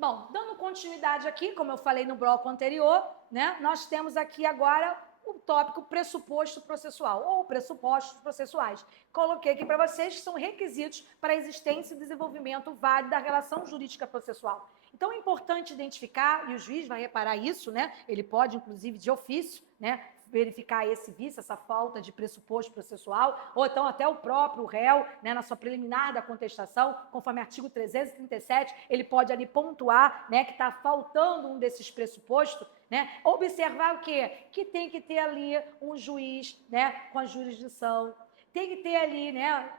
Bom, dando continuidade aqui, como eu falei no bloco anterior, né, nós temos aqui agora o tópico pressuposto processual, ou pressupostos processuais. Coloquei aqui para vocês que são requisitos para a existência e desenvolvimento válido da relação jurídica processual. Então, é importante identificar, e o juiz vai reparar isso, né? Ele pode, inclusive, de ofício, né, verificar esse vício, essa falta de pressuposto processual, ou então até o próprio réu, né, na sua preliminar da contestação, conforme artigo 337, ele pode ali pontuar, né, que está faltando um desses pressupostos, né, observar o quê? Que tem que ter ali um juiz, né, com a jurisdição, tem que ter ali, né,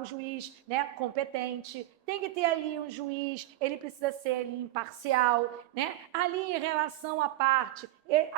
o juiz, né, competente, tem que ter ali um juiz, ele precisa ser ali imparcial, né? Ali em relação à parte,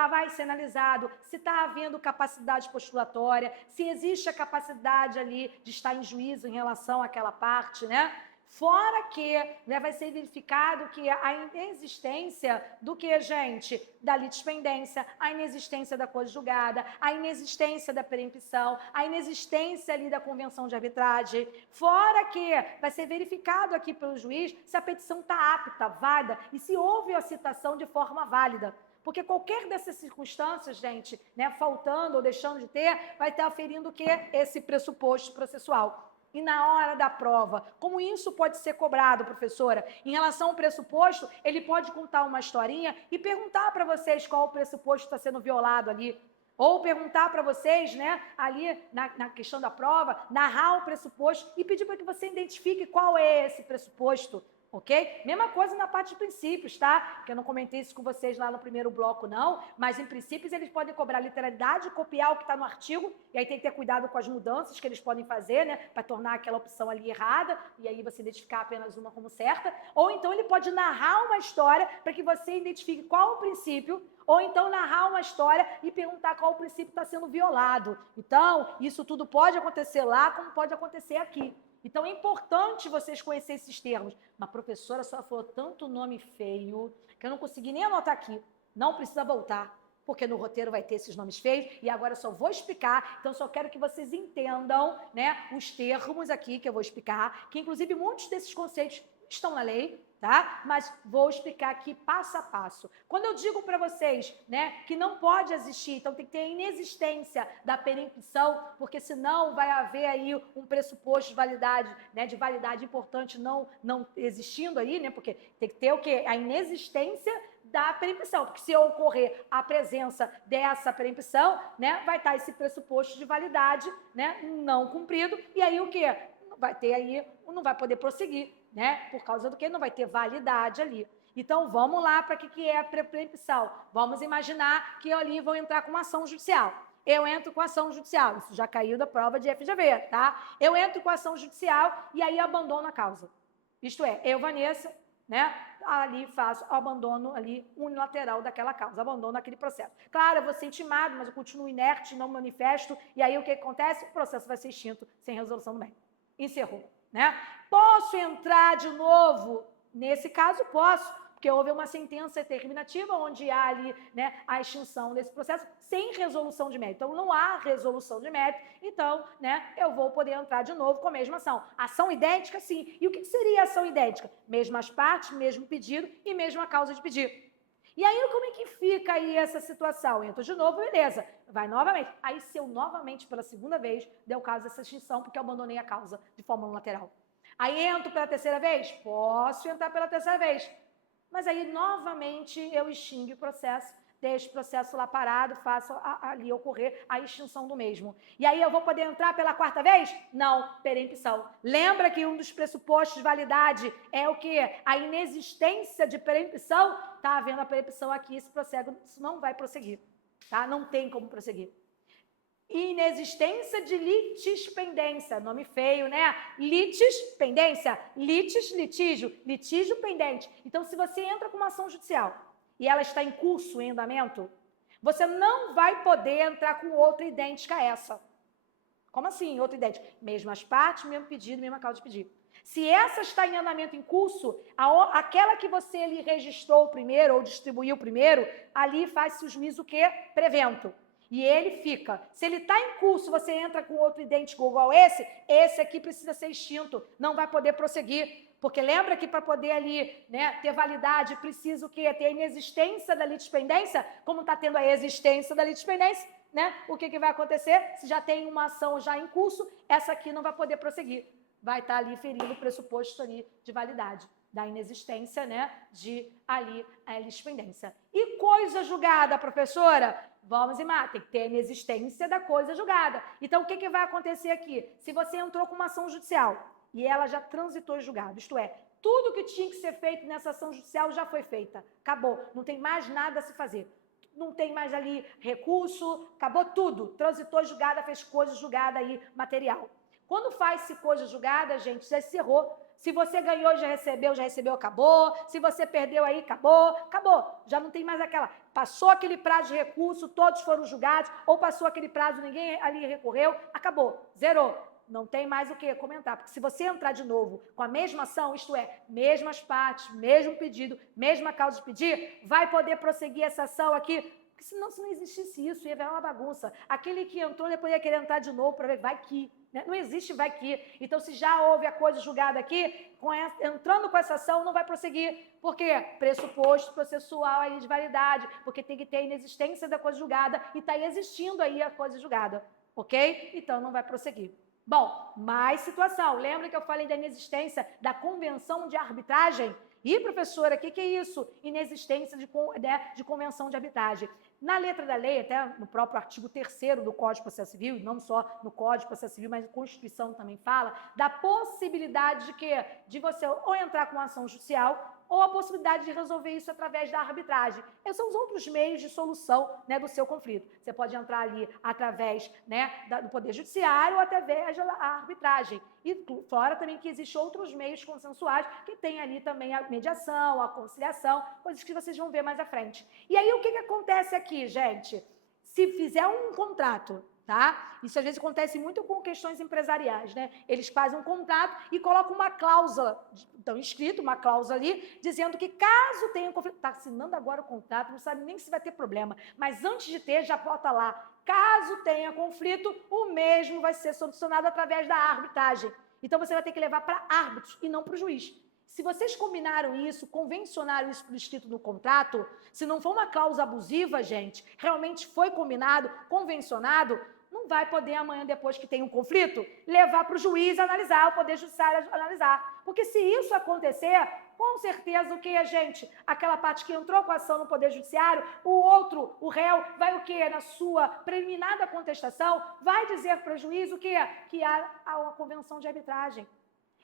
vai ser analisado se está havendo capacidade postulatória, se existe a capacidade ali de estar em juízo em relação àquela parte, né? Fora que, né, vai ser verificado que a inexistência do que, gente? Da litispendência, a inexistência da coisa julgada, a inexistência da preempção, a inexistência ali da convenção de arbitragem. Fora que vai ser verificado aqui pelo juiz se a petição está apta, válida e se houve a citação de forma válida. Porque qualquer dessas circunstâncias, gente, né, faltando ou deixando de ter, vai estar aferindo o quê? Esse pressuposto processual. E na hora da prova, como isso pode ser cobrado, professora? Em relação ao pressuposto, ele pode contar uma historinha e perguntar para vocês qual o pressuposto está sendo violado ali. Ou perguntar para vocês, né, ali na questão da prova, narrar o pressuposto e pedir para que você identifique qual é esse pressuposto. Ok? Mesma coisa na parte de princípios, tá? Que eu não comentei isso com vocês lá no primeiro bloco, não. Mas em princípios eles podem cobrar literalidade, copiar o que está no artigo, e aí tem que ter cuidado com as mudanças que eles podem fazer, né? Para tornar aquela opção ali errada, e aí você identificar apenas uma como certa. Ou então ele pode narrar uma história para que você identifique qual o princípio, ou então narrar uma história e perguntar qual o princípio está sendo violado. Então, isso tudo pode acontecer lá, como pode acontecer aqui. Então, é importante vocês conhecerem esses termos. Uma professora só falou tanto nome feio que eu não consegui nem anotar aqui. Não precisa voltar, porque no roteiro vai ter esses nomes feios e agora eu só vou explicar. Então, só quero que vocês entendam, né, os termos aqui que eu vou explicar, que inclusive muitos desses conceitos estão na lei, tá? Mas vou explicar aqui passo a passo. Quando eu digo para vocês, né, que não pode existir, então tem que ter a inexistência da perempção, porque senão vai haver aí um pressuposto de validade, né, de validade importante não existindo aí, né? Porque tem que ter o quê? A inexistência da perempção, porque se ocorrer a presença dessa perempção, né, vai estar esse pressuposto de validade, né, não cumprido, e aí o quê? Vai ter aí, não vai poder prosseguir, né? Por causa do que não vai ter validade ali. Então, vamos lá para o que é a preempção. Vamos imaginar que eu ali vou entrar com uma ação judicial. Eu entro com ação judicial. Isso já caiu da prova de FGV, tá? Eu entro com ação judicial e aí abandono a causa. Isto é, eu, Vanessa, né, ali faço o abandono ali unilateral daquela causa, abandono aquele processo. Claro, eu vou ser intimado, mas eu continuo inerte, não manifesto, e aí o que acontece? O processo vai ser extinto sem resolução do bem. Encerrou, né? Posso entrar de novo? Nesse caso, posso, porque houve uma sentença determinativa onde há ali, né, a extinção desse processo sem resolução de mérito. Então, não há resolução de mérito, então, né, eu vou poder entrar de novo com a mesma ação. Ação idêntica, sim. E o que seria ação idêntica? Mesmas partes, mesmo pedido e mesma causa de pedido. E aí, como é que fica aí essa situação? Entro de novo, beleza. Vai novamente. Aí, se eu novamente, pela segunda vez, deu caso dessa extinção, porque eu abandonei a causa de forma unilateral. Aí, entro pela terceira vez? Posso entrar pela terceira vez. Mas aí, novamente, eu extingo o processo, deixo o processo lá parado, faço ali ocorrer a extinção do mesmo. E aí, eu vou poder entrar pela quarta vez? Não, perempção. Lembra que um dos pressupostos de validade é o quê? A inexistência de perempção. Está havendo a perempção aqui, isso não vai prosseguir. Tá? Não tem como prosseguir. Inexistência de litispendência, nome feio, né? Litispendência, litígio pendente. Então, se você entra com uma ação judicial e ela está em curso, em andamento, você não vai poder entrar com outra idêntica a essa. Como assim, outra idêntica? Mesmas partes, mesmo pedido, mesma causa de pedido. Se essa está em andamento em curso, aquela que você ali registrou primeiro ou distribuiu primeiro, ali faz-se o juízo o quê? Prevento. E ele fica. Se ele está em curso, você entra com outro idêntico igual esse aqui precisa ser extinto, não vai poder prosseguir. Porque lembra que para poder ali, né, ter validade, precisa o quê? Ter a inexistência da litispendência, como está tendo a existência da litispendência, né? O que vai acontecer? Se já tem uma ação já em curso, essa aqui não vai poder prosseguir. Vai estar ali ferindo o pressuposto ali de validade, da inexistência, né, de ali a litispendência. E coisa julgada, professora? Vamos em tem que ter a inexistência da coisa julgada. Então, o que vai acontecer aqui? Se você entrou com uma ação judicial e ela já transitou em julgado, isto é, tudo que tinha que ser feito nessa ação judicial já foi feita. Acabou. Não tem mais nada a se fazer. Não tem mais ali recurso, acabou tudo. Transitou julgada, fez coisa julgada aí, material. Quando faz-se coisa julgada, gente, já encerrou. Se você ganhou, já recebeu, acabou. Se você perdeu aí, acabou, acabou. Já não tem mais aquela... Passou aquele prazo de recurso, todos foram julgados, ou passou aquele prazo, ninguém ali recorreu, acabou, zerou. Não tem mais o que comentar, porque se você entrar de novo com a mesma ação, isto é, mesmas partes, mesmo pedido, mesma causa de pedir, vai poder prosseguir essa ação aqui, porque senão, se não existisse isso, ia virar uma bagunça. Aquele que entrou, depois ia querer entrar de novo para ver, vai que... Não existe vai que. Então, se já houve a coisa julgada aqui, entrando com essa ação, não vai prosseguir. Por quê? Pressuposto processual aí de validade, porque tem que ter a inexistência da coisa julgada e está existindo aí a coisa julgada. Ok? Então, não vai prosseguir. Bom, mais situação. Lembra que eu falei da inexistência da convenção de arbitragem? Ih, professora, o que é isso? Inexistência de convenção de arbitragem. Na letra da lei, até no próprio artigo 3º do Código de Processo Civil, e não só no Código de Processo Civil, mas a Constituição também fala, da possibilidade de quê? De você ou entrar com uma ação judicial ou a possibilidade de resolver isso através da arbitragem. Esses são os outros meios de solução, né, do seu conflito. Você pode entrar ali através, né, do Poder Judiciário ou através da arbitragem. E fora também que existem outros meios consensuais que tem ali também a mediação, a conciliação, coisas que vocês vão ver mais à frente. E aí o que acontece aqui, gente? Se fizer um contrato, tá? Isso às vezes acontece muito com questões empresariais, né? Eles fazem um contrato e colocam uma cláusula, então escrito uma cláusula ali, dizendo que caso tenha um conflito, está assinando agora o contrato, não sabe nem se vai ter problema, mas antes de ter, já bota lá, caso tenha conflito, o mesmo vai ser solucionado através da arbitragem. Então você vai ter que levar para árbitros e não para o juiz. Se vocês combinaram isso, convencionaram isso por escrito no contrato, se não for uma cláusula abusiva, gente, realmente foi combinado, convencionado, não vai poder amanhã, depois que tem um conflito, levar para o juiz analisar, o Poder Judiciário analisar. Porque se isso acontecer, com certeza o que, gente? Aquela parte que entrou com a ação no Poder Judiciário, o outro, o réu, vai o quê? Na sua preliminar contestação, vai dizer para o juiz o quê? Que há uma convenção de arbitragem.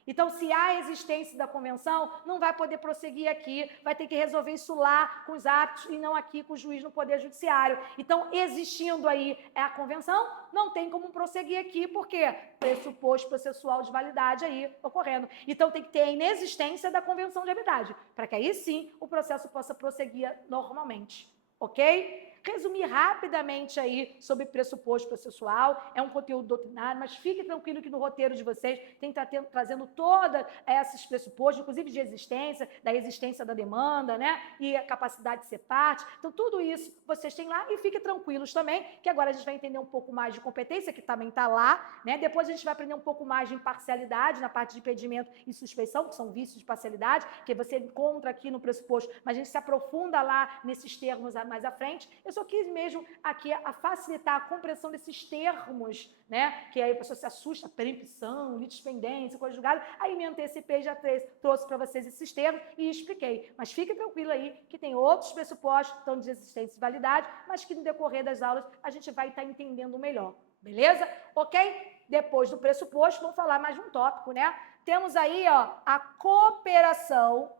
Então, se há a existência da convenção, não vai poder prosseguir aqui, vai ter que resolver isso lá com os árbitros e não aqui com o juiz no Poder Judiciário. Então, existindo aí a convenção, não tem como prosseguir aqui, porque pressuposto processual de validade aí ocorrendo. Então, tem que ter a inexistência da convenção de arbitragem, para que aí sim o processo possa prosseguir normalmente. Ok? Resumir rapidamente aí sobre pressuposto processual, é um conteúdo doutrinário, mas fique tranquilo que no roteiro de vocês tem que estar trazendo todos esses pressupostos, inclusive de existência, da existência da demanda, né? E a capacidade de ser parte. Então, tudo isso vocês têm lá e fiquem tranquilos também, que agora a gente vai entender um pouco mais de competência, que também está lá, né? Depois a gente vai aprender um pouco mais de imparcialidade na parte de impedimento e suspeição, que são vícios de parcialidade, que você encontra aqui no pressuposto, mas a gente se aprofunda lá nesses termos mais à frente. Eu só quis mesmo aqui a facilitar a compreensão desses termos, né? Que aí a pessoa se assusta, perempção, litispendência, coisa julgada. Aí me antecipei, já trouxe para vocês esses termos e expliquei. Mas fique tranquilo aí que tem outros pressupostos que estão de existência e validade, mas que no decorrer das aulas a gente vai estar entendendo melhor. Beleza? Ok? Depois do pressuposto, vamos falar mais de um tópico, né? Temos aí, ó, a cooperação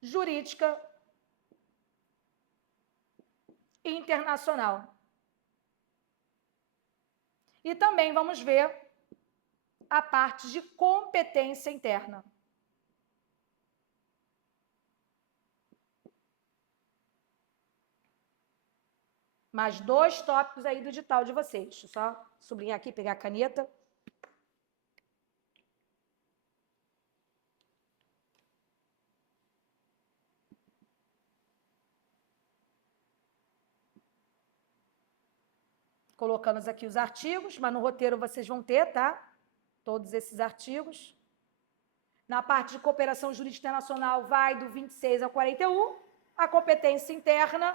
jurídica internacional. E também vamos ver a parte de competência interna. Mais 2 tópicos aí do edital de vocês. Deixa eu só sublinhar aqui, pegar a caneta. Colocamos aqui os artigos, mas no roteiro vocês vão ter, tá? todos esses artigos. Na parte de cooperação jurídica internacional, vai do 26 ao 41. A competência interna,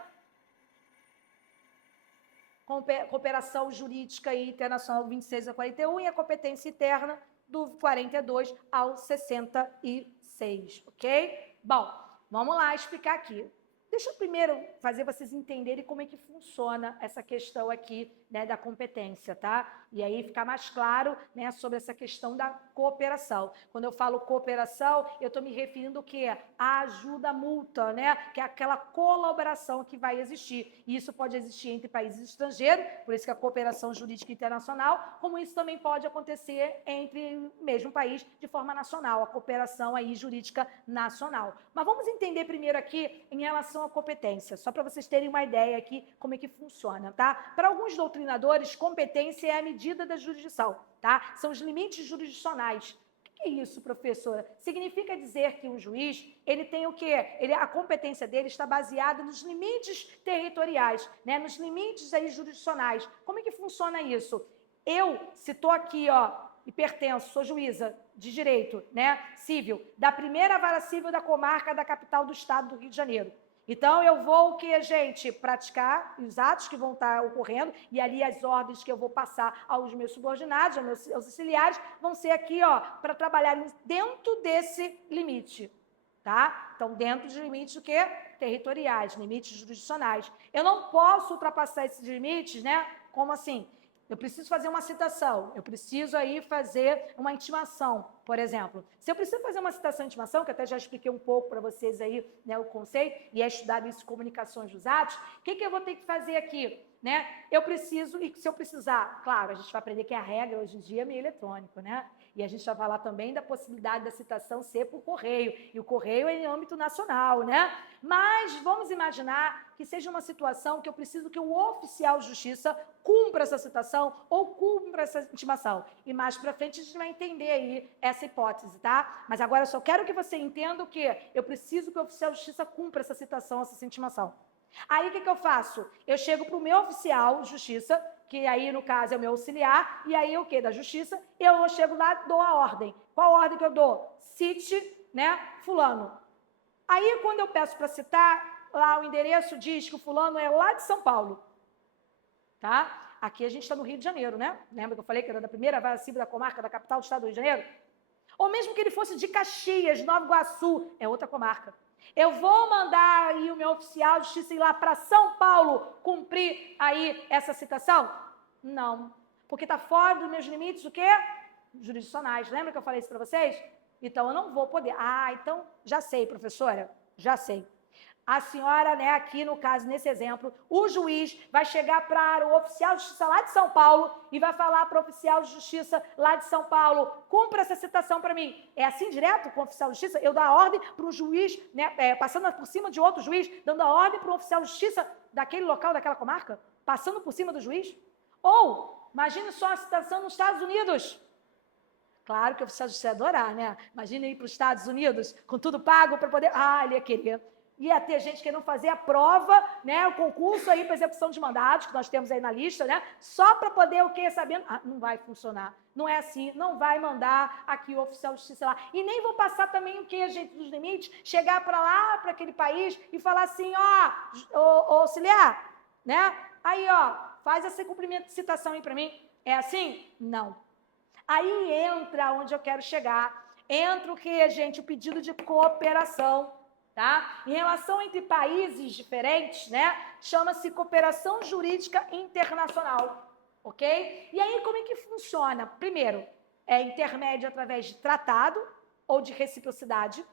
cooperação jurídica e internacional, do 26 ao 41. E a competência interna, do 42 ao 66, ok? Bom, vamos lá explicar aqui. Deixa eu primeiro fazer vocês entenderem como é que funciona essa questão aqui, né, da competência, tá? E aí ficar mais claro, né, sobre essa questão da cooperação. Quando eu falo cooperação, eu estou me referindo o quê? A ajuda mútua, né? Que é aquela colaboração que vai existir. E isso pode existir entre países estrangeiros, por isso que a cooperação jurídica internacional, como isso também pode acontecer entre o mesmo país de forma nacional, a cooperação aí jurídica nacional. Mas vamos entender primeiro aqui em relação à competência, só para vocês terem uma ideia aqui como é que funciona, tá? Para alguns doutrinadores, competência é a medida da jurisdição, tá? São os limites jurisdicionais. O que é isso, professora? Significa dizer que um juiz, ele tem o quê? A competência dele está baseada nos limites territoriais, né? Nos limites aí jurisdicionais. Como é que funciona isso? Eu, se estou aqui, ó, e pertenço, sou juíza de direito, né, civil, da primeira vara civil da comarca da capital do estado do Rio de Janeiro. Então, eu vou, o que, gente? Praticar os atos que vão estar ocorrendo, e ali as ordens que eu vou passar aos meus subordinados, aos meus auxiliares, vão ser aqui, ó, para trabalhar dentro desse limite, tá? Então, dentro de limites, o quê? Territoriais, limites jurisdicionais. Eu não posso ultrapassar esses limites, né? Como assim? Eu preciso fazer uma citação, eu preciso aí fazer uma intimação, por exemplo. Se eu preciso fazer uma citação e intimação, que até já expliquei um pouco para vocês aí, né, o conceito, e é estudado isso, comunicações dos atos, o que eu vou ter que fazer aqui? Né? Eu preciso, e se eu precisar, claro, a gente vai aprender que a regra hoje em dia é meio eletrônico, né? E a gente vai falar também da possibilidade da citação ser por correio, e o correio é em âmbito nacional, né? Mas vamos imaginar que seja uma situação que eu preciso que o oficial de justiça cumpra essa citação ou cumpra essa intimação. E mais para frente a gente vai entender aí essa hipótese, tá? Mas agora eu só quero que você entenda o que eu preciso que o oficial de justiça cumpra essa citação, essa intimação. Aí, o que eu faço? Eu chego para o meu oficial de justiça, que aí, no caso, é o meu auxiliar, e aí, o quê? Da justiça, eu chego lá, dou a ordem. Qual ordem que eu dou? Cite, né, fulano. Aí, quando eu peço para citar, lá o endereço diz que o fulano é lá de São Paulo, tá? Aqui a gente está no Rio de Janeiro, né? Lembra que eu falei que era da primeira vara civil da comarca da capital do estado do Rio de Janeiro? Ou mesmo que ele fosse de Caxias, Nova Iguaçu, é outra comarca. Eu vou mandar aí o meu oficial de justiça ir lá para São Paulo cumprir aí essa citação? Não, porque está fora dos meus limites, o quê? Jurisdicionais. Lembra que eu falei isso para vocês? Então, eu não vou poder. Ah, então, já sei, professora, já sei. A senhora, né, aqui no caso, nesse exemplo, o juiz vai chegar para o oficial de justiça lá de São Paulo e vai falar para o oficial de justiça lá de São Paulo, cumpra essa citação para mim. É assim direto com o oficial de justiça? Eu dou a ordem para o juiz, né, passando por cima de outro juiz, dando a ordem para o oficial de justiça daquele local, daquela comarca, passando por cima do juiz? Ou, imagine só a citação nos Estados Unidos. Claro que o oficial de justiça ia adorar, né? Imagina ir para os Estados Unidos com tudo pago para poder... Ah, ele ia querer... Ia ter gente querendo fazer a prova, né, o concurso aí para execução de mandados, que nós temos aí na lista, né, só para poder o quê? Sabendo, não vai funcionar, não é assim, não vai mandar aqui o oficial de justiça lá. E nem vou passar também o quê, gente, dos limites, chegar para lá, para aquele país e falar assim, ó, auxiliar, né, aí, ó, faz esse cumprimento de citação aí para mim. É assim? Não. Aí entra onde eu quero chegar. Entra o quê, gente? O pedido de cooperação. Tá? Em relação entre países diferentes, né, chama-se cooperação jurídica internacional, ok? E aí, como é que funciona? Primeiro, é intermédio através de tratado ou de reciprocidade,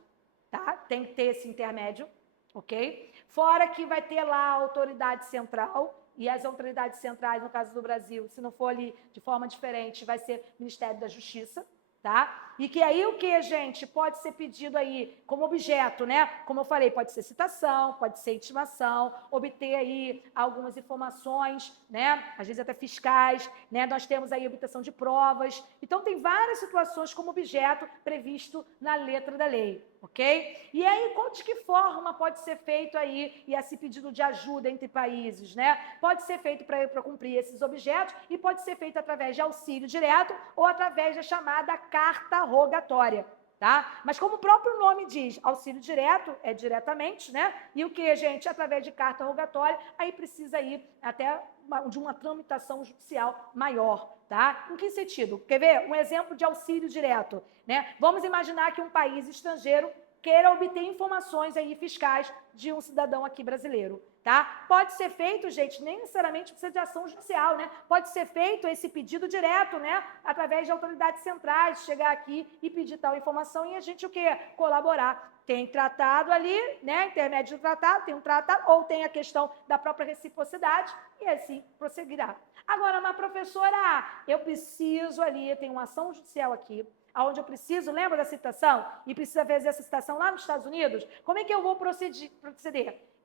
tá? Tem que ter esse intermédio, ok? Fora que vai ter lá a autoridade central, e as autoridades centrais, no caso do Brasil, se não for ali de forma diferente, vai ser Ministério da Justiça, tá? E que aí o que, gente? Pode ser pedido aí como objeto, né? Como eu falei, pode ser citação, pode ser intimação, obter aí algumas informações, né? Às vezes até fiscais, né? Nós temos aí obtenção de provas. Então, tem várias situações como objeto previsto na letra da lei, ok? E aí, de que forma pode ser feito aí e esse pedido de ajuda entre países, né? Pode ser feito para cumprir esses objetos e pode ser feito através de auxílio direto ou através da chamada carta rogatória, tá? Mas como o próprio nome diz, auxílio direto é diretamente, né? E o que, gente? Através de carta rogatória, aí precisa ir até de uma tramitação judicial maior, tá? Em que sentido? Quer ver? Um exemplo de auxílio direto, né? Vamos imaginar que um país estrangeiro queira obter informações aí fiscais de um cidadão aqui brasileiro, tá? Pode ser feito, gente, nem necessariamente precisa de ação judicial, né? Pode ser feito esse pedido direto, né? Através de autoridades centrais, chegar aqui e pedir tal informação e a gente o quê? Colaborar. Tem tratado ali, né? Intermédio do tratado, tem um tratado, ou tem a questão da própria reciprocidade, e assim prosseguirá. Agora, mas professora, eu preciso ali, tem uma ação judicial aqui, onde eu preciso, lembra da citação? E precisa fazer essa citação lá nos Estados Unidos? Como é que eu vou proceder?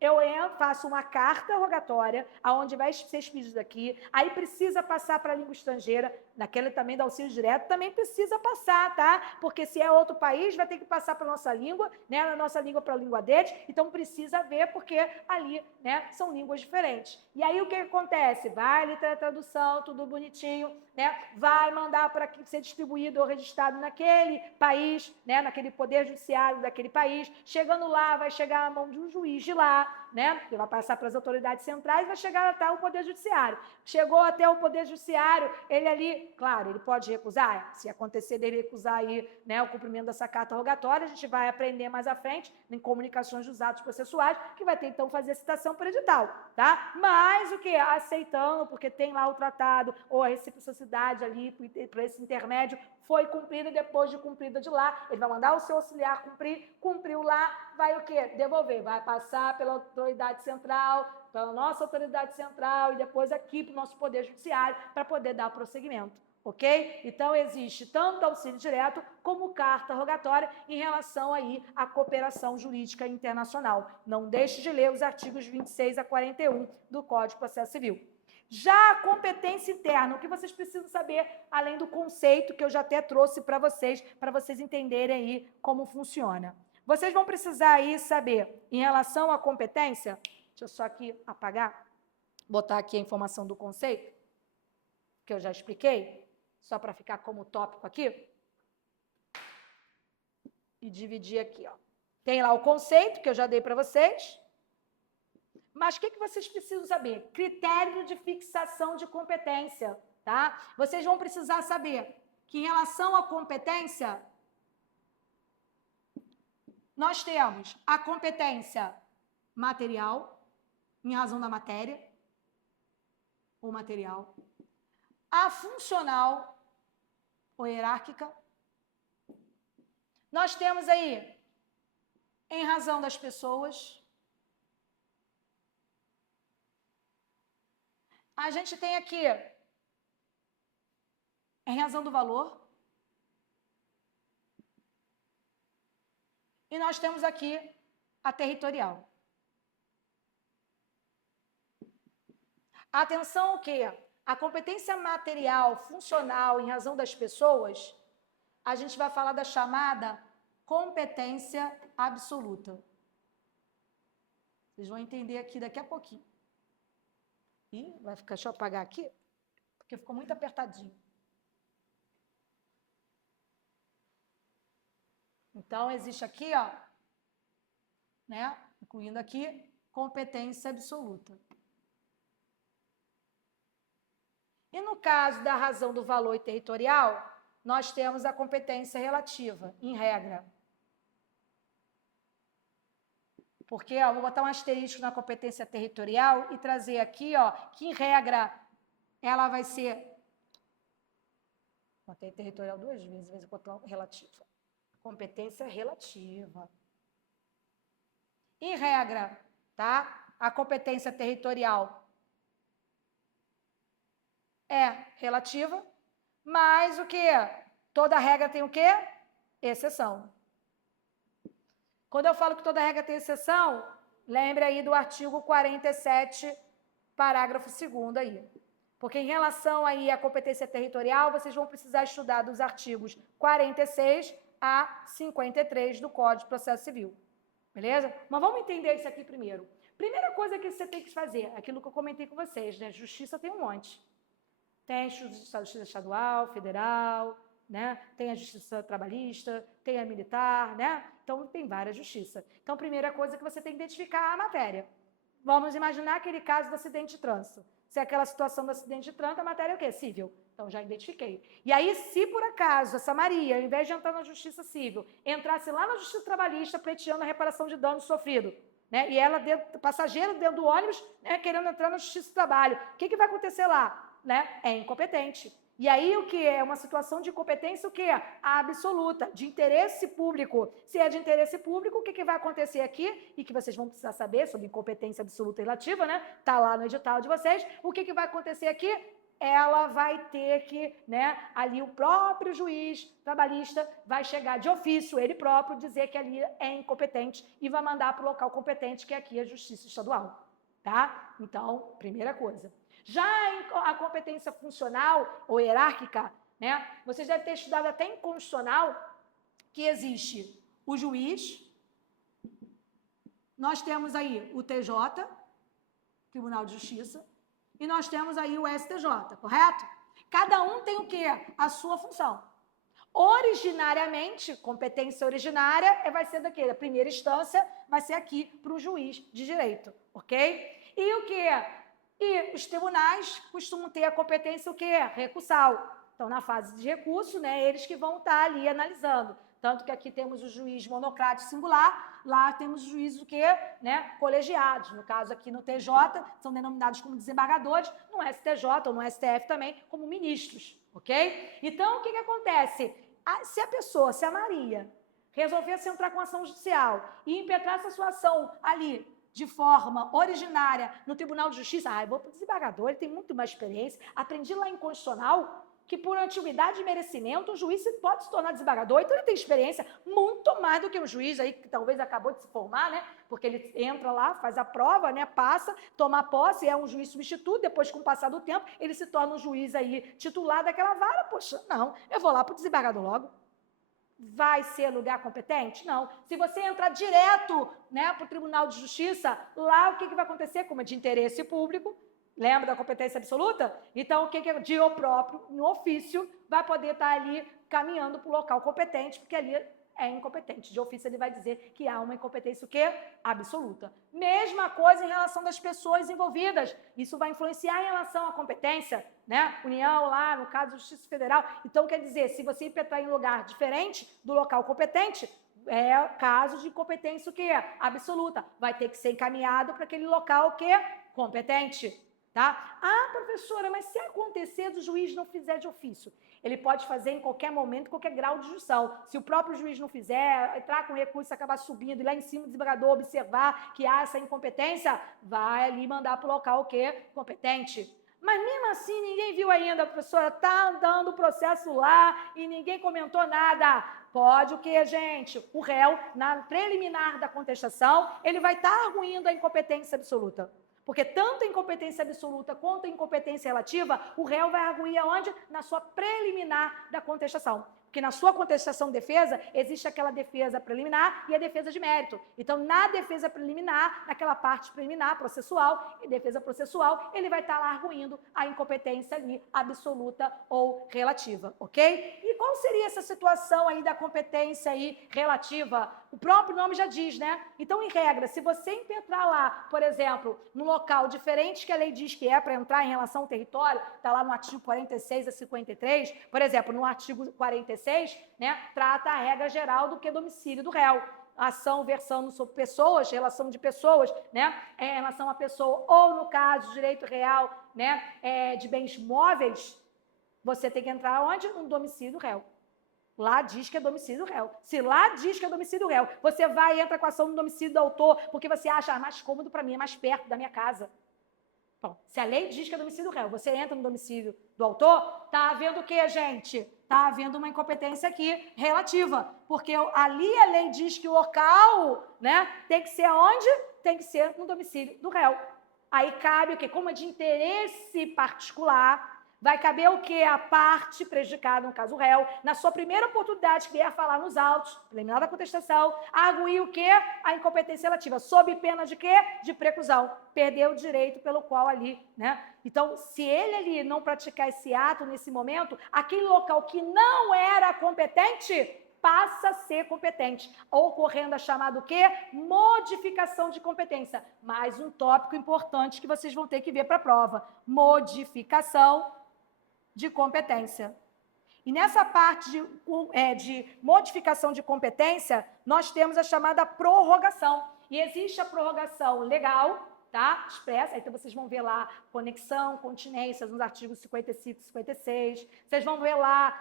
Eu faço uma carta rogatória, aonde vai ser expedido aqui, aí precisa passar para a língua estrangeira, naquele também da auxílio direto, também precisa passar, tá? Porque se é outro país, vai ter que passar para a nossa língua, né? Na nossa língua para a língua deles, então precisa ver, porque ali, né, são línguas diferentes. E aí o que acontece? Vai ali ter a tradução, tudo bonitinho, né? Vai mandar para ser distribuído ou registrado naquele país, né? Naquele poder judiciário daquele país. Chegando lá, vai chegar à mão de um juiz de lá, né? Que vai passar para as autoridades centrais, vai chegar até o poder judiciário. Chegou até o poder judiciário, ele ali, claro, ele pode recusar. Se acontecer dele recusar aí, né, o cumprimento dessa carta rogatória, a gente vai aprender mais à frente em comunicações dos atos processuais, que vai ter então fazer a citação por edital, tá? Mas o que? Aceitando, porque tem lá o tratado ou a reciprocidade ali para esse intermédio foi cumprida, e depois de cumprida de lá, ele vai mandar o seu auxiliar cumprir, cumpriu lá, vai o quê? Devolver, vai passar pela autoridade central, pela nossa autoridade central e depois aqui para o nosso poder judiciário para poder dar prosseguimento, ok? Então, existe tanto auxílio direto como carta rogatória em relação aí à cooperação jurídica internacional. Não deixe de ler os artigos 26 a 41 do Código de Processo Civil. Já a competência interna, o que vocês precisam saber, além do conceito que eu já até trouxe para vocês entenderem aí como funciona. Vocês vão precisar aí saber, em relação à competência, deixa eu só aqui apagar, botar aqui a informação do conceito, que eu já expliquei, só para ficar como tópico aqui, e dividir aqui, ó. Tem lá o conceito, que eu já dei para vocês, mas o que vocês precisam saber? Critério de fixação de competência, tá? Vocês vão precisar saber que, em relação à competência, nós temos a competência material, em razão da matéria, ou material, a funcional, ou hierárquica. Nós temos aí, em razão das pessoas. A gente tem aqui, em razão do valor. E nós temos aqui a territorial. Atenção o quê? A competência material, funcional, em razão das pessoas, a gente vai falar da chamada competência absoluta. Vocês vão entender aqui daqui a pouquinho. Ih, vai ficar, deixa eu apagar aqui, porque ficou muito apertadinho. Então, existe aqui, ó, né, incluindo aqui, competência absoluta. E no caso da razão do valor e territorial, nós temos a competência relativa, em regra. Porque, ó, vou botar um asterisco na competência territorial e trazer aqui, ó, que em regra ela vai ser... Botei territorial duas vezes, às vezes eu boto relativa. Competência relativa. Em regra, tá? A competência territorial é relativa, mas o quê? Toda regra tem o quê? exceção. Quando eu falo que toda regra tem exceção, lembre aí do artigo 47, parágrafo 2º aí. Porque em relação aí à competência territorial, vocês vão precisar estudar dos artigos 46 a 53 do Código de Processo Civil. Beleza? Mas vamos entender isso aqui primeiro. Primeira coisa que você tem que fazer, aquilo que eu comentei com vocês, né? Justiça tem um monte. Tem justiça estadual, federal, né? Tem a justiça trabalhista, tem a militar, né? Então, tem várias justiças. Então, primeira coisa que você tem que identificar a matéria. Vamos imaginar aquele caso do acidente de trânsito. Se é aquela situação do acidente de trânsito, a matéria é o quê? Civil. Então, já identifiquei. E aí, se por acaso essa Maria, ao invés de entrar na justiça civil, entrasse lá na justiça trabalhista pleiteando a reparação de dano sofrido, né? E ela, passageiro dentro do ônibus, né, querendo entrar na justiça do trabalho, o que vai acontecer lá? Né? É incompetente. E aí, o que é uma situação de incompetência, o que é? Absoluta, de interesse público. Se é de interesse público, o que vai acontecer aqui? E que vocês vão precisar saber sobre incompetência absoluta e relativa, né? Está lá no edital de vocês. O que vai acontecer aqui? Ela vai ter que, né, ali o próprio juiz trabalhista vai chegar de ofício, ele próprio, dizer que ali é incompetente e vai mandar para o local competente, que aqui é a Justiça Estadual. Tá? Então, primeira coisa. Já a competência funcional ou hierárquica, né, vocês devem ter estudado até em constitucional que existe o juiz, nós temos aí o TJ, Tribunal de Justiça, e nós temos aí o STJ, correto? Cada um tem o quê? A sua função. Originariamente, competência originária vai ser daquele, a primeira instância vai ser aqui para o juiz de direito, ok? E o quê? E os tribunais costumam ter a competência o quê? Recursal. Então, na fase de recurso, né, eles que vão estar ali analisando. Tanto que aqui temos o juiz monocrático singular, lá temos os juízes o quê? Né, colegiados. No caso aqui no TJ, são denominados como desembargadores, no STJ ou no STF também, como ministros, ok? Então, o que acontece? Se a Maria resolvesse entrar com ação judicial e impetrasse a sua ação ali de forma originária no Tribunal de Justiça, eu vou para o desembargador, ele tem muito mais experiência, aprendi lá em constitucional que por antiguidade e merecimento o juiz pode se tornar desembargador, então ele tem experiência muito mais do que o juiz aí que talvez acabou de se formar, né? Porque ele entra lá, faz a prova, né? Passa, toma posse, é um juiz substituto, depois com o passar do tempo ele se torna um juiz aí titular daquela vara, poxa, não, eu vou lá para o desembargador logo. Vai ser lugar competente? Não. Se você entrar direto, né, para o Tribunal de Justiça, lá o que vai acontecer? Como é de interesse público, lembra da competência absoluta? Então, o que é de o próprio, no ofício, vai poder estar ali caminhando para o local competente, porque ali é incompetente. De ofício, ele vai dizer que há uma incompetência o quê? Absoluta. Mesma coisa em relação das pessoas envolvidas. Isso vai influenciar em relação à competência, né? União lá, no caso, Justiça Federal. Então, quer dizer, se você impetrar em um lugar diferente do local competente, é caso de incompetência o quê? Absoluta. Vai ter que ser encaminhado para aquele local o quê? Competente. Tá? Ah, professora, mas se acontecer do juiz não fizer de ofício, ele pode fazer em qualquer momento, qualquer grau de junção. Se o próprio juiz não fizer, entrar com recurso, acabar subindo, e lá em cima o desembargador observar que há essa incompetência, vai ali mandar para o local o quê? Competente. Mas mesmo assim, ninguém viu ainda, professora, está andando o processo lá e ninguém comentou nada. Pode o quê, gente? O réu, na preliminar da contestação, ele vai estar arguindo a incompetência absoluta. Porque tanto a incompetência absoluta quanto a incompetência relativa, o réu vai arguir aonde? Na sua preliminar da contestação. Porque na sua contestação defesa, existe aquela defesa preliminar e a defesa de mérito. Então, na defesa preliminar, naquela parte preliminar, processual e defesa processual, ele vai estar lá arguindo a incompetência ali, absoluta ou relativa, ok? E qual seria essa situação aí da competência aí relativa? O próprio nome já diz, né? Então, em regra, se você impetrar lá, por exemplo, no local diferente que a lei diz que é para entrar em relação ao território, está lá no artigo 46 a 53, por exemplo, no artigo 46, né, trata a regra geral do que domicílio do réu. Ação versando sobre pessoas, relação de pessoas, né, em relação à pessoa, ou no caso, direito real, né, de bens móveis, você tem que entrar onde? No domicílio do réu. Lá diz que é domicílio do réu. Se lá diz que é domicílio do réu, você vai e entra com a ação no domicílio do autor, porque você acha mais cômodo para mim, é mais perto da minha casa. Bom, se a lei diz que é domicílio do réu, você entra no domicílio do autor, tá havendo o quê, gente? está havendo uma incompetência aqui relativa, porque ali a lei diz que o local, né, tem que ser onde? Tem que ser no domicílio do réu. Aí cabe o quê? Como é de interesse particular, vai caber o quê? A parte prejudicada, no caso o réu, na sua primeira oportunidade que vier falar nos autos, preliminar da contestação, arguir o quê? A incompetência relativa, sob pena de quê? De preclusão. Perdeu o direito pelo qual ali, né? Então, se ele ali não praticar esse ato nesse momento, aquele local que não era competente passa a ser competente, ocorrendo a chamada o quê? Modificação de competência. Mais um tópico importante que vocês vão ter que ver para a prova. Modificação de competência. E nessa parte de modificação de competência, nós temos a chamada prorrogação. E existe a prorrogação legal, tá? Expressa, então vocês vão ver lá conexão, continência, nos artigos 55 e 56. Vocês vão ver lá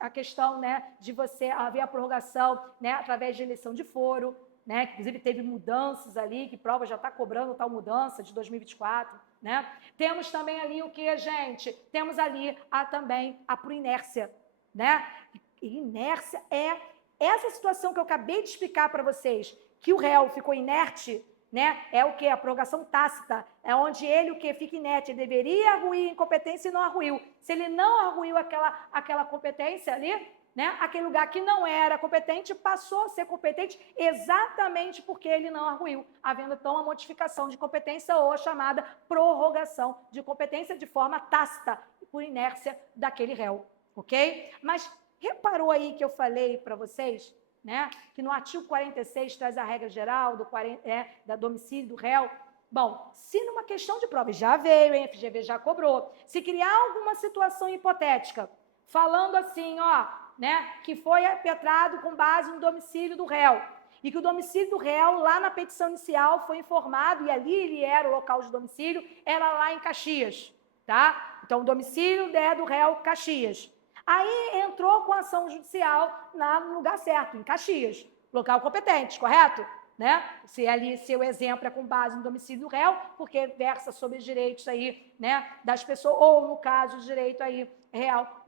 a questão, né, de você haver a prorrogação, né, através de eleição de foro, né, que inclusive teve mudanças ali, que prova já está cobrando tal mudança de 2024, né? Temos também ali o que, gente? Temos ali também a proinércia, né? E inércia é essa situação que eu acabei de explicar para vocês, que o réu ficou inerte, né? É o que? A prorrogação tácita, é onde ele o que? Fica inerte, ele deveria arguir incompetência e não arguiu. Se ele não arguiu aquela competência ali, né? Aquele lugar que não era competente passou a ser competente exatamente porque ele não arguiu, havendo então a modificação de competência ou a chamada prorrogação de competência de forma tácita, por inércia daquele réu, ok? Mas reparou aí que eu falei para vocês, né, que no artigo 46 traz a regra geral da domicílio do réu. Bom, se numa questão de prova já veio, a FGV já cobrou, se criar alguma situação hipotética, falando assim, ó, né, que foi impetrado com base no domicílio do réu, e que o domicílio do réu, lá na petição inicial, foi informado, e ali ele era o local de domicílio, era lá em Caxias, tá? Então, o domicílio do réu, Caxias. Aí entrou com a ação judicial no lugar certo, em Caxias, local competente, correto? Né? Se ali seu exemplo é com base no domicílio do réu, porque versa sobre os direitos aí, né, das pessoas, ou no caso, o direito aí real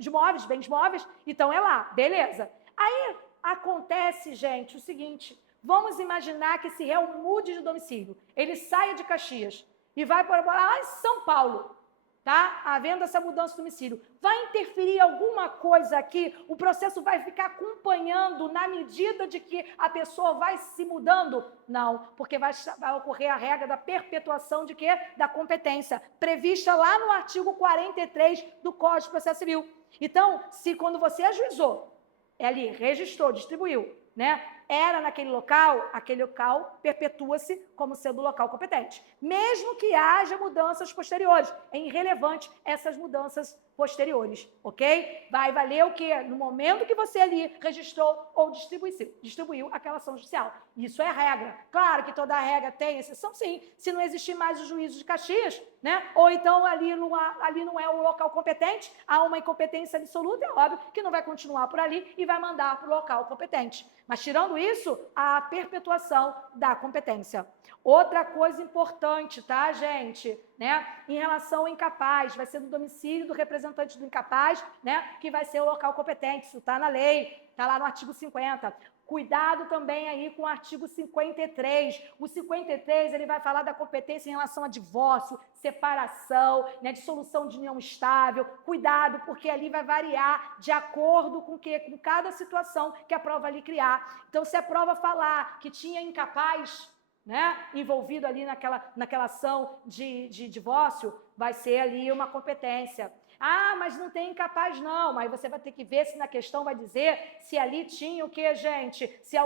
de móveis, bens móveis, então é lá, beleza. Aí acontece, gente, o seguinte, vamos imaginar que esse réu mude de domicílio, ele saia de Caxias e vai para lá em São Paulo, tá? Havendo essa mudança de domicílio. Vai interferir alguma coisa aqui? O processo vai ficar acompanhando na medida de que a pessoa vai se mudando? Não, porque vai ocorrer a regra da perpetuação de quê? Da competência, prevista lá no artigo 43 do Código de Processo Civil. Então, se quando você ajuizou, ali registrou, distribuiu, né? Era naquele local, aquele local perpetua-se como sendo local competente. Mesmo que haja mudanças posteriores, é irrelevante essas mudanças posteriores, ok? Vai valer o quê? No momento que você ali registrou ou distribuiu aquela ação judicial. Isso é a regra. Claro que toda regra tem exceção, sim. Se não existir mais o juízo de Caxias, né? Ou então ali não é o local competente, há uma incompetência absoluta, é óbvio que não vai continuar por ali e vai mandar para o local competente. Mas tirando isso, a perpetuação da competência. Outra coisa importante, tá, gente? Né? Em relação ao incapaz, vai ser no domicílio do representante do incapaz, né? Que vai ser o local competente. Isso está na lei, está lá no artigo 50. Cuidado também aí com o artigo 53. O 53, ele vai falar da competência em relação a divórcio, separação, né, dissolução de união estável. Cuidado, porque ali vai variar de acordo com cada situação que a prova ali criar. Então, se a prova falar que tinha incapaz, né, envolvido ali naquela ação de divórcio, vai ser ali uma competência. Ah, mas não tem incapaz, não. Aí você vai ter que ver se na questão vai dizer se ali tinha o quê, gente? Se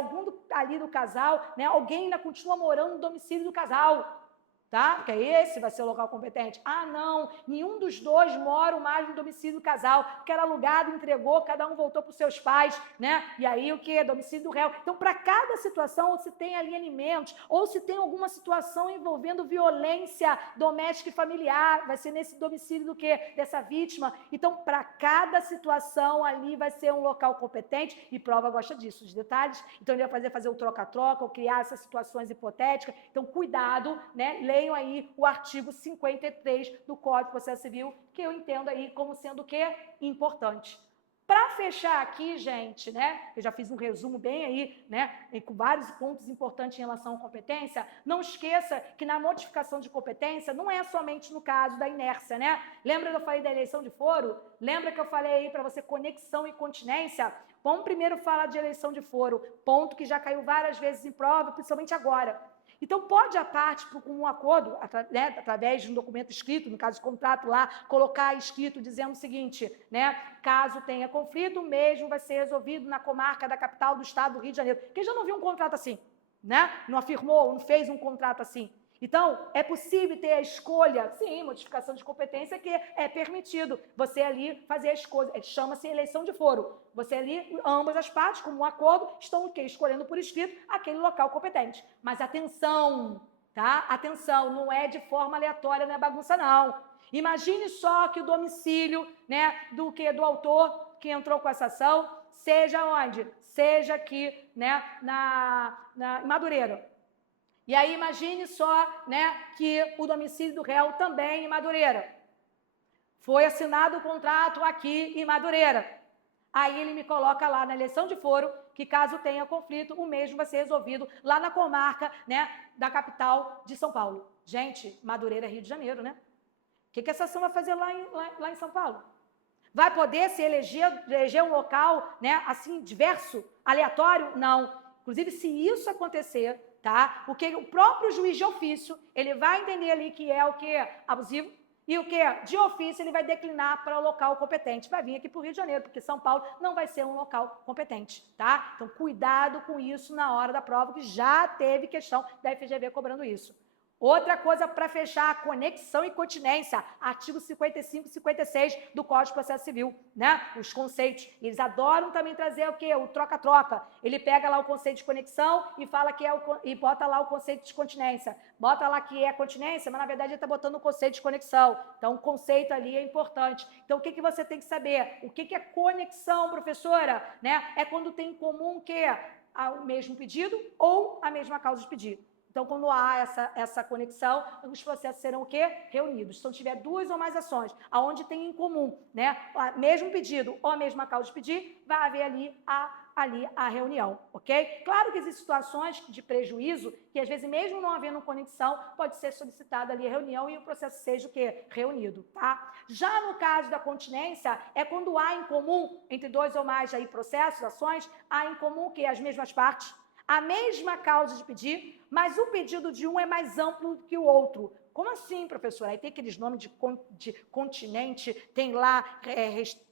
ali do casal, né, alguém ainda continua morando no domicílio do casal. Tá? Porque esse vai ser o local competente. Ah, não, nenhum dos dois mora mais no domicílio do casal, que era alugado, entregou, cada um voltou para os seus pais, né? E aí o que? Domicílio do réu. Então, para cada situação, ou se tem ali alimentos, ou se tem alguma situação envolvendo violência doméstica e familiar, vai ser nesse domicílio do quê? Dessa vítima. Então, para cada situação ali vai ser um local competente, e prova gosta disso, os detalhes. Então, ele vai fazer o troca-troca, ou criar essas situações hipotéticas. Então, cuidado, né? tenho aí o artigo 53 do Código de Processo Civil, que eu entendo aí como sendo o quê? Importante. Para fechar aqui, gente, né, eu já fiz um resumo bem aí, né, com vários pontos importantes em relação à competência, não esqueça que na modificação de competência não é somente no caso da inércia, né? Lembra que eu falei da eleição de foro? Lembra que eu falei aí para você conexão e continência? Vamos primeiro falar de eleição de foro, ponto que já caiu várias vezes em prova, principalmente agora. Então, pode a parte, por um acordo, né, através de um documento escrito, no caso de contrato lá, colocar escrito dizendo o seguinte, né, caso tenha conflito, o mesmo vai ser resolvido na comarca da capital do estado do Rio de Janeiro. Quem já não viu um contrato assim? Né? Não afirmou, não fez um contrato assim? Então, é possível ter a escolha, sim, modificação de competência, que é permitido você ali fazer a escolha, chama-se eleição de foro. Você ali, ambas as partes, como um acordo, estão o quê? Escolhendo por escrito aquele local competente. Mas atenção, tá? Atenção, não é de forma aleatória, não é bagunça, não. Imagine só que o domicílio, né, do autor que entrou com essa ação, seja onde? Seja aqui, né, em Madureira. E aí, imagine só, né, que o domicílio do réu também em Madureira. Foi assinado o contrato aqui em Madureira. Aí ele me coloca lá na eleição de foro que, caso tenha conflito, o mesmo vai ser resolvido lá na comarca, né, da capital de São Paulo. Gente, Madureira é Rio de Janeiro, né? O que essa ação vai fazer lá em São Paulo? Vai poder se eleger um local, né, assim, diverso, aleatório? Não. Inclusive, se isso acontecer, tá? O próprio juiz de ofício, ele vai entender ali que é o que? Abusivo. E o que? De ofício, ele vai declinar para o local competente. Vai vir aqui para o Rio de Janeiro, porque São Paulo não vai ser um local competente, tá? Então, cuidado com isso na hora da prova, que já teve questão da FGV cobrando isso. Outra coisa para fechar, conexão e continência, artigo 55 e 56 do Código de Processo Civil, né? Os conceitos. Eles adoram também trazer o quê? O troca-troca. Ele pega lá o conceito de conexão e fala que e bota lá o conceito de continência. Bota lá que é continência, mas na verdade ele está botando o conceito de conexão. Então, o conceito ali é importante. Então, o que você tem que saber? O que é conexão, professora? Né? É quando tem em comum o quê? O mesmo pedido ou a mesma causa de pedido. Então, quando há essa conexão, os processos serão o quê? Reunidos. Se tiver duas ou mais ações, aonde tem em comum, né, o mesmo pedido ou a mesma causa de pedir, vai haver ali a reunião, ok? Claro que existem situações de prejuízo que, às vezes, mesmo não havendo conexão, pode ser solicitada ali a reunião e o processo seja o quê? Reunido, tá? Já no caso da continência, é quando há em comum, entre dois ou mais aí processos, ações, há em comum o quê? As mesmas partes, a mesma causa de pedir, mas o pedido de um é mais amplo que o outro. Como assim, professora? Aí tem aqueles nomes de continente, tem lá...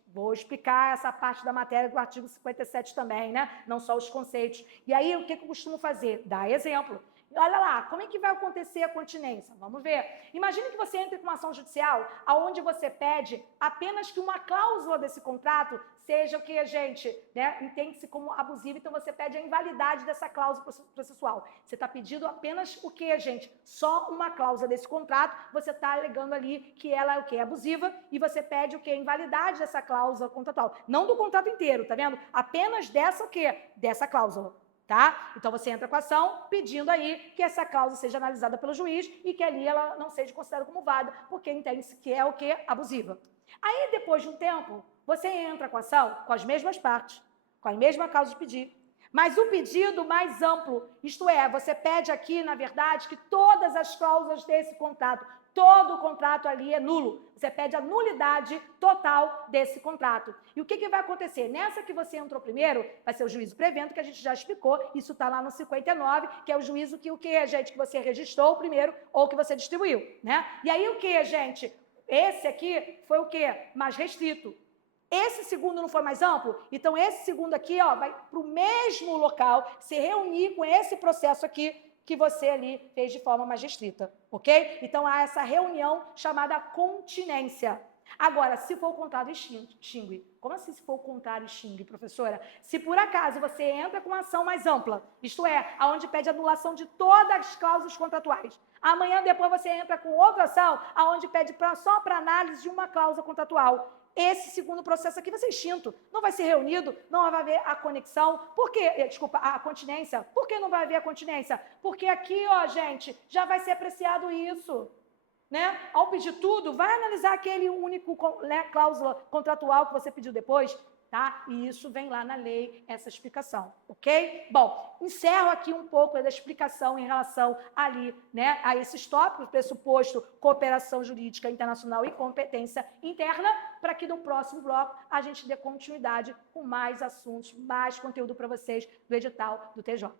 Vou explicar essa parte da matéria do artigo 57 também, né? Não só os conceitos. E aí, o que eu costumo fazer? Dar exemplo. Olha lá, como é que vai acontecer a continência? Vamos ver. Imagine que você entre com uma ação judicial onde você pede apenas que uma cláusula desse contrato seja o que, gente, né, entende-se como abusiva, então você pede a invalidade dessa cláusula processual. Você está pedindo apenas o que, gente? Só uma cláusula desse contrato, você está alegando ali que ela é o que? Abusiva, e você pede o que? A invalidade dessa cláusula contratual. Não do contrato inteiro, tá vendo? Apenas dessa o quê? Dessa cláusula. Tá? Então, você entra com a ação pedindo aí que essa cláusula seja analisada pelo juiz e que ali ela não seja considerada como válida, porque entende-se que é o quê? Abusiva. Aí, depois de um tempo, você entra com a ação com as mesmas partes, com a mesma causa de pedir, mas o pedido mais amplo, isto é, você pede aqui, na verdade, que todas as cláusulas desse contrato, todo o contrato ali é nulo. Você pede a nulidade total desse contrato. E o que vai acontecer? Nessa que você entrou primeiro, vai ser o juízo prevento, que a gente já explicou, isso está lá no 59, que é o juízo que o que, gente, que você registrou primeiro ou que você distribuiu, né? E aí o que, gente? Esse aqui foi o que? Mais restrito. Esse segundo não foi mais amplo? Então, esse segundo aqui, ó, vai para o mesmo local se reunir com esse processo aqui que você ali fez de forma mais restrita, ok? Então, há essa reunião chamada continência. Agora, se for o contrário, extingue. Como assim se for o contrário, extingue, professora? Se por acaso você entra com uma ação mais ampla, isto é, aonde pede anulação de todas as cláusulas contratuais, amanhã depois você entra com outra ação, aonde pede só para análise de uma cláusula contratual, esse segundo processo aqui vai ser extinto. Não vai ser reunido, não vai haver a conexão. Por quê? Desculpa, a continência. Por que não vai haver a continência? Porque aqui, ó, gente, já vai ser apreciado isso. Né? Ao pedir tudo, vai analisar aquele único, né, cláusula contratual que você pediu depois, tá? E isso vem lá na lei, essa explicação, ok? Bom, encerro aqui um pouco da explicação em relação ali, né, a esses tópicos, pressuposto, cooperação jurídica internacional e competência interna, para que no próximo bloco a gente dê continuidade com mais assuntos, mais conteúdo para vocês do edital do TJ.